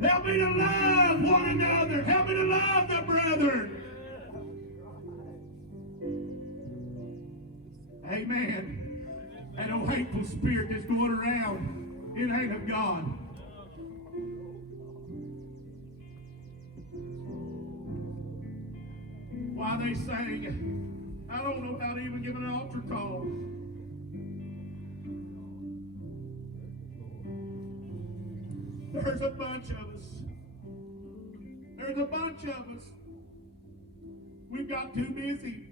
Help me to love one another. Help me to love the brethren. Amen. That old hateful spirit that's going around, it ain't of God. Why they sang, I don't know about even giving an altar call. There's a bunch of us. There's a bunch of us. We've got too busy.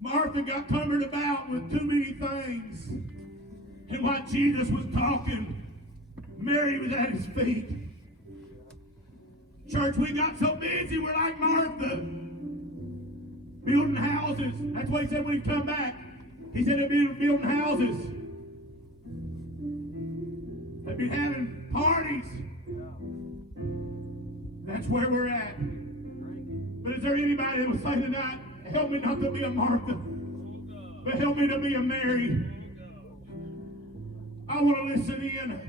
Martha got cumbered about with too many things. And while Jesus was talking, Mary was at his feet. Church, we got so busy, we're like Martha. Building houses. That's what he said when he come back. He said they'd be building houses. They'd be having parties. That's where we're at. But is there anybody that will say tonight, help me not to be a Martha, but help me to be a Mary? I want to listen in.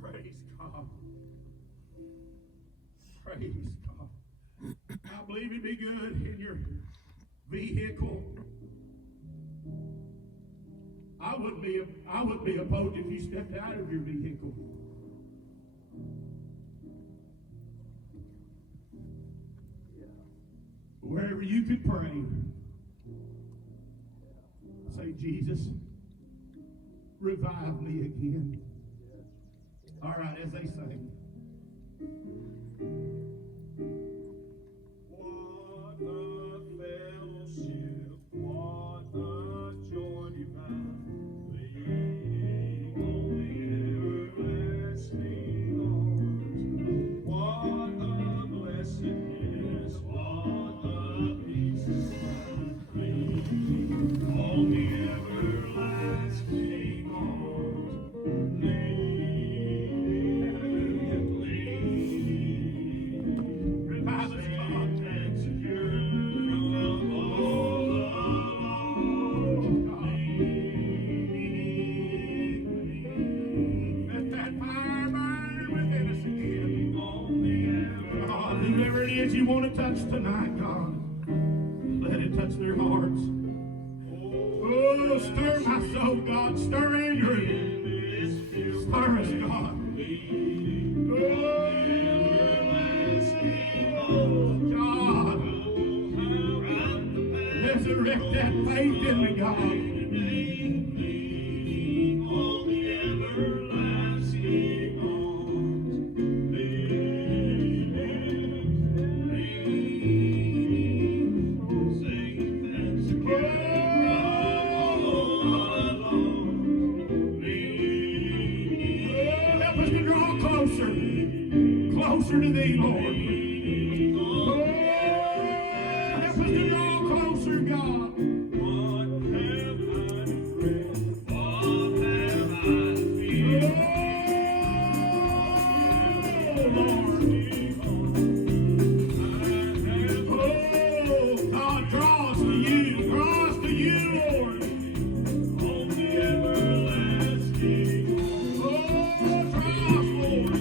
Praise God. Praise God. I believe it'd be good in your vehicle. I wouldn't be opposed if you stepped out of your vehicle. Wherever you could pray, say, Jesus, revive me again. All right, as they sing. What a fellowship, what a joy divine, leaning on the everlasting arms. What a blessedness, what a peace divine, leaning on the everlasting arms. Revive us, God. Let that fire burn within us again. God, whoever it is you want to touch tonight, God, let it touch their hearts. Oh, stir my soul, God. Stir Andrew. Stir us, God. Oh, God. Resurrect that faith in me, God. Help us to draw closer to thee, Lord. Oh, help us to draw closer, God. Oh, Lord. Oh, God, draw us to you. Draw us to you, Lord. Oh, draw us, Lord.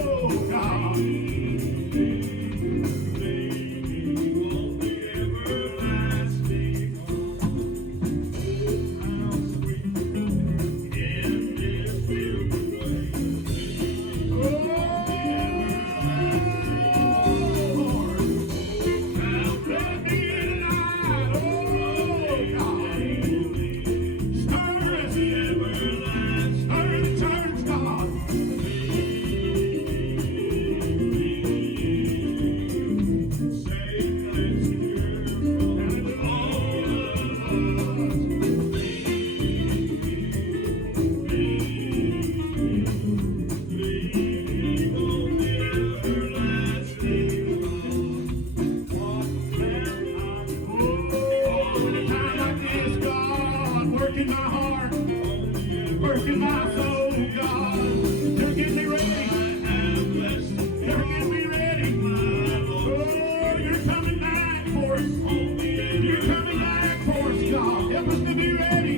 Oh, God. Work in my heart, work in my soul, God. You're getting me ready. You're getting me ready. Oh, you're coming back for us. You're coming back for us, God. Help us to be ready.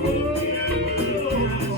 Oh,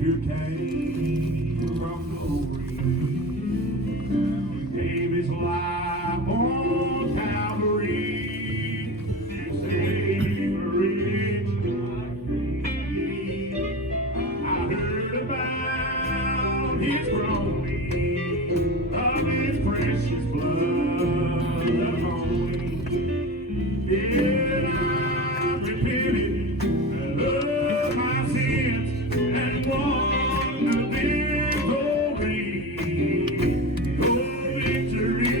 Savior came from glory. He gave his life on Calvary to save a rich like me. I heard about his groaning, of his precious blood atoning. Then I repented of my sins and won the victory. Oh, victory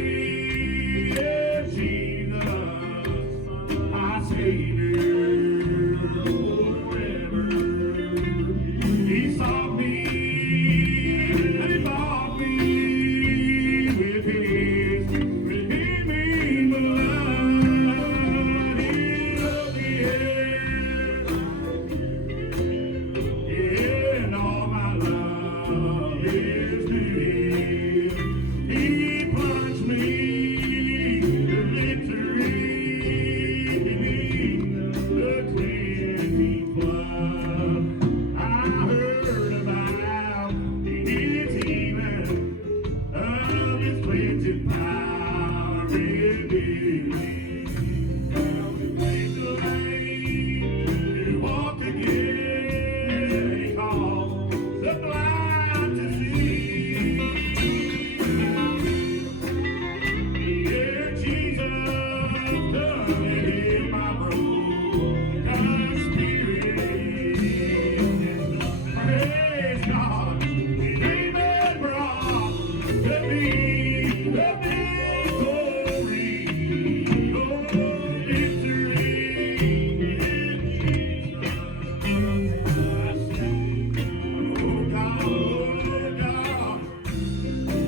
in Jesus, my Savior forever. He sought me and he bought me with his redeeming blood. He loved me, yeah, and all my love is to him. He plunged me to victory beneath the cleansing flood. I heard about his healing, of his cleansing power revealing. Now he made the lame to walk again. He called the blind to see. Yeah, Jesus done it in my broken spirit. Praise God, Amen, brought to me the victory. Oh, victory in Jesus. Oh, God,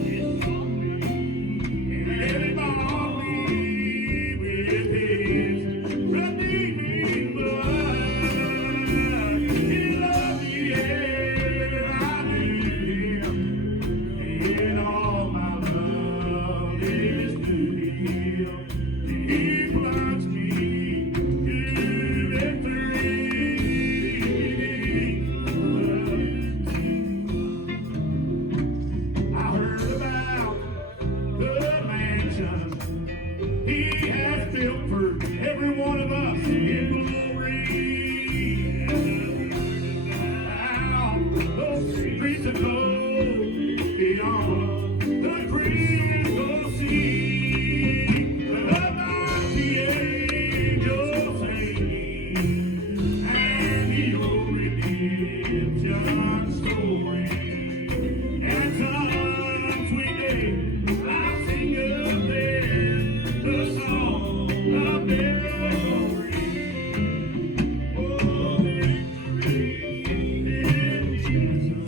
it's on me. And he bought me with his redeeming blood. He loved me, yeah, I knew him. And all my love is to him. He plunged me to victory. I heard about the mansion he has built for every one of us in glory. Now those streets of gold beyond the crystal sea, about the angels singing, and your redemption story. And some sweet day I sing of them the song of their glory. Oh, victory in Jesus,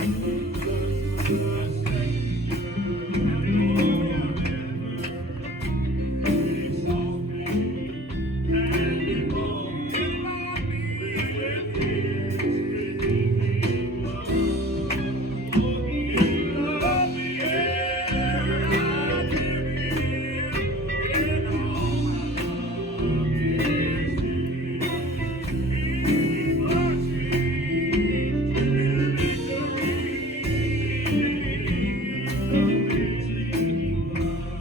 my Savior. Hallelujah. He sought me and he bought me with his redeeming blood. He loved me, yeah, I knew him, and all my love is to him. He plunged me to victory beneath the cleansing blood.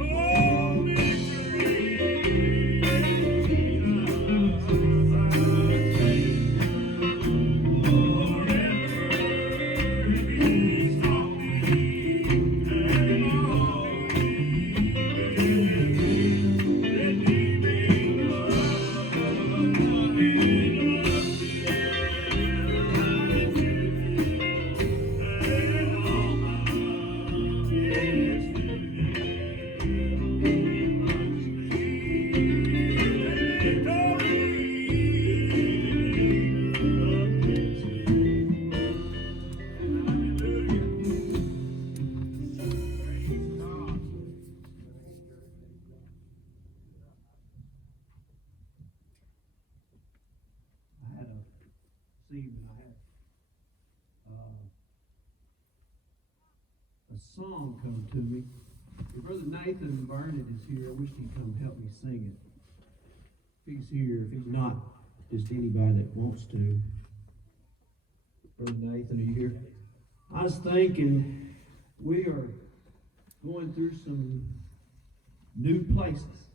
Oh, victory in Jesus, my Savior forever. He sought me and bought me with his redeeming blood. He loved me, yeah, I knew him, and all my love is to him. He plunged me to victory beneath the cleansing. Hallelujah. Praise God. I had a evening, I had a song come to me. If Brother Nathan Burnett is here, I wish he'd come help me sing it. If he's here, if he's not, just anybody that wants to. Brother Nathan, are you here? I was thinking we are going through some new places.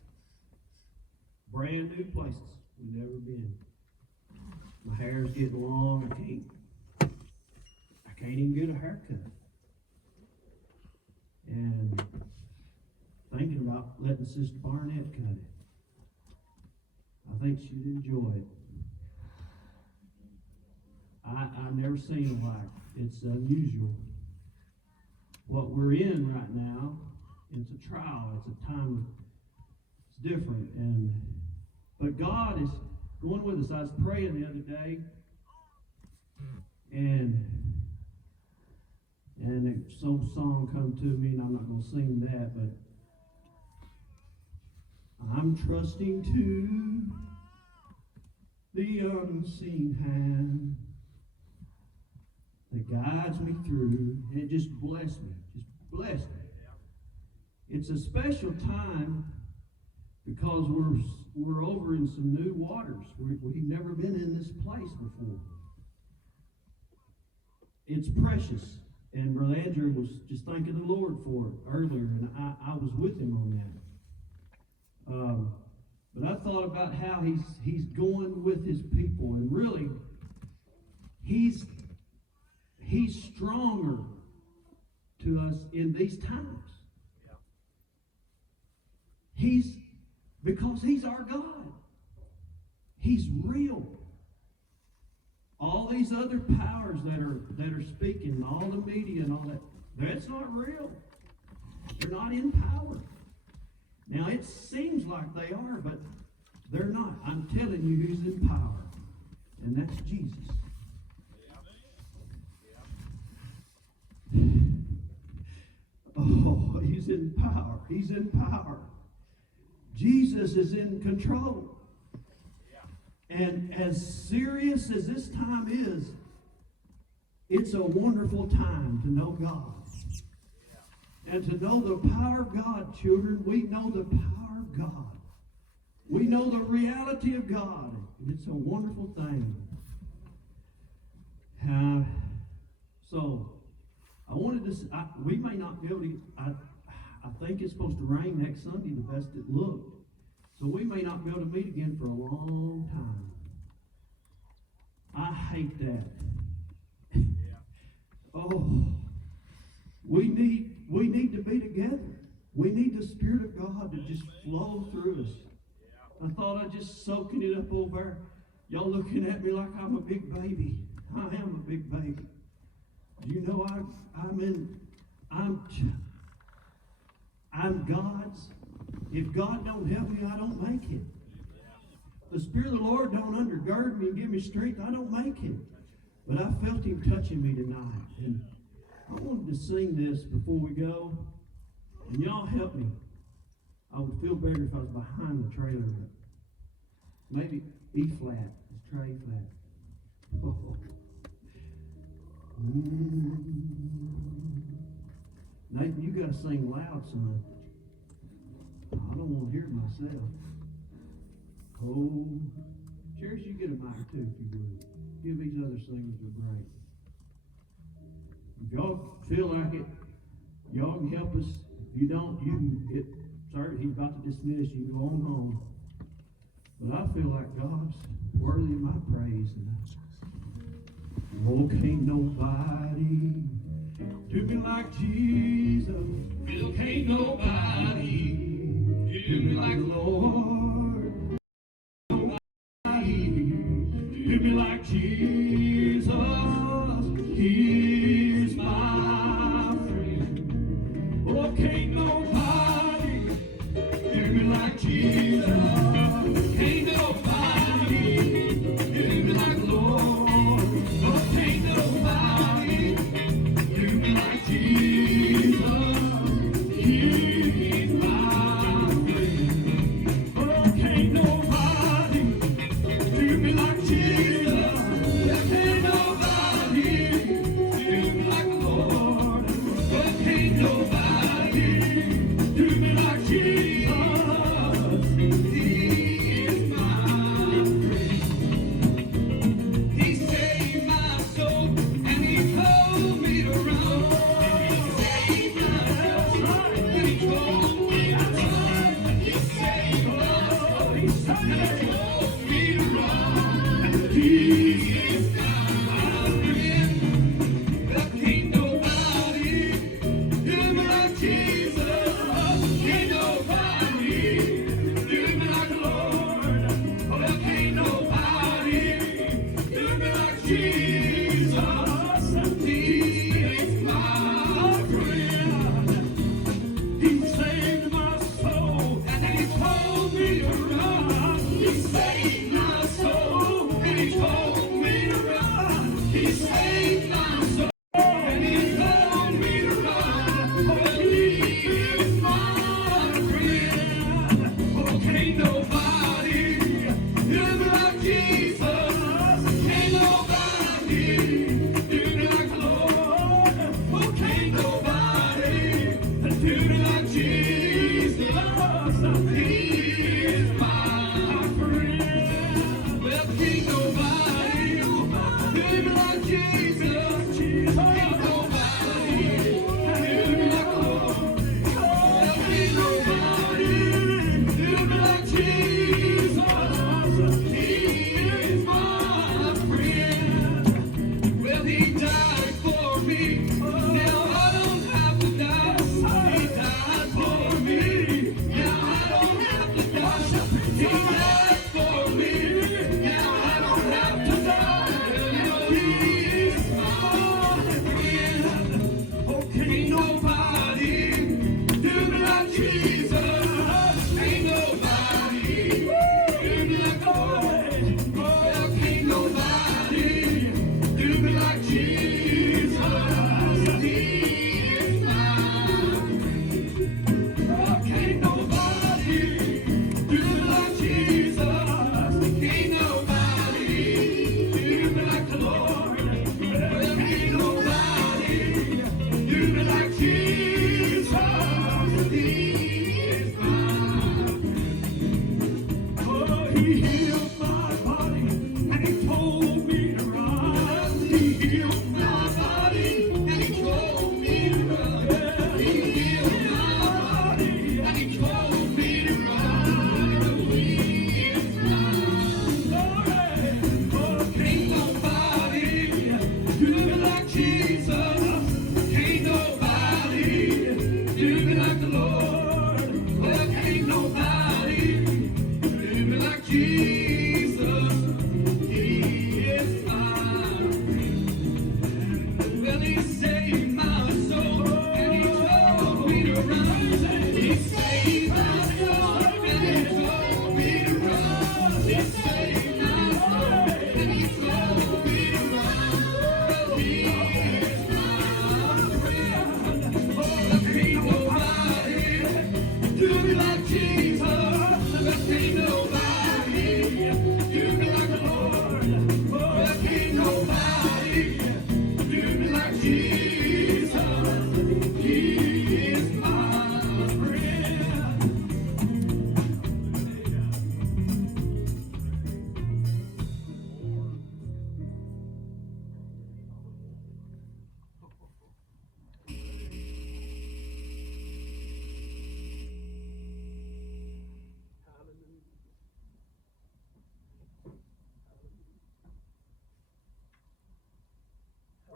Brand new places we've never been. My hair's getting long. I can't even get a haircut. And thinking about letting Sister Barnett cut it. I think she'd enjoy it. I've never seen it like it. It's unusual. What we're in right now, it's a trial. It's a time. It's different, but God is going with us. I was praying the other day, and some song come to me, and I'm not going to sing that, but I'm trusting to the unseen hand that guides me through. And it just blessed me. Just blessed me. It's a special time because we're over in some new waters. We've never been in this place before. It's precious. And Brother Andrew was just thanking the Lord for it earlier, and I was with him on that. But I thought about how he's going with his people, and really, he's stronger to us in these times. Because he's our God. He's real. All these other powers that are speaking, all the media and all that, that's not real. They're not in power. Now it seems like they are, but they're not. I'm telling you who's in power, and that's Jesus. Oh, he's in power. He's in power. Jesus is in control. And as serious as this time is, it's a wonderful time to know God. And to know the power of God, children. We know the power of God. We know the reality of God. And it's a wonderful thing. So, I wanted to, we may not be able to, I think it's supposed to rain next Sunday, the best it looked. So we may not be able to meet again for a long time. I hate that. Oh, we need to be together. We need the Spirit of God to just flow through us. I thought I'd just soaking it up over there. Y'all looking at me like I'm a big baby. I am a big baby. You know I'm God's. If God don't help me, I don't make it. The Spirit of the Lord don't undergird me and give me strength, I don't make it. But I felt Him touching me tonight. And I wanted to sing this before we go. And y'all help me. I would feel better if I was behind the trailer, but maybe E flat. Let's try E flat. Oh. Nathan, you gotta sing loud, son. I don't want to hear it myself. Oh, Cherish, you get a mic too, if you would. Give these other singers a break. If y'all feel like it, y'all can help us. If you don't, sir, he's about to dismiss you. Go on home. But I feel like God's worthy of my praise. Oh, can't nobody do me like Jesus. Can't nobody do me like the Lord. Nobody do me like Jesus. He's my friend. Oh, can't nobody do me like Jesus. Can't nobody do me like the Lord. Oh, can't nobody do me like Jesus. He's my friend. Oh, can't nobody do me like Jesus.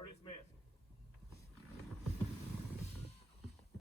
Where this man?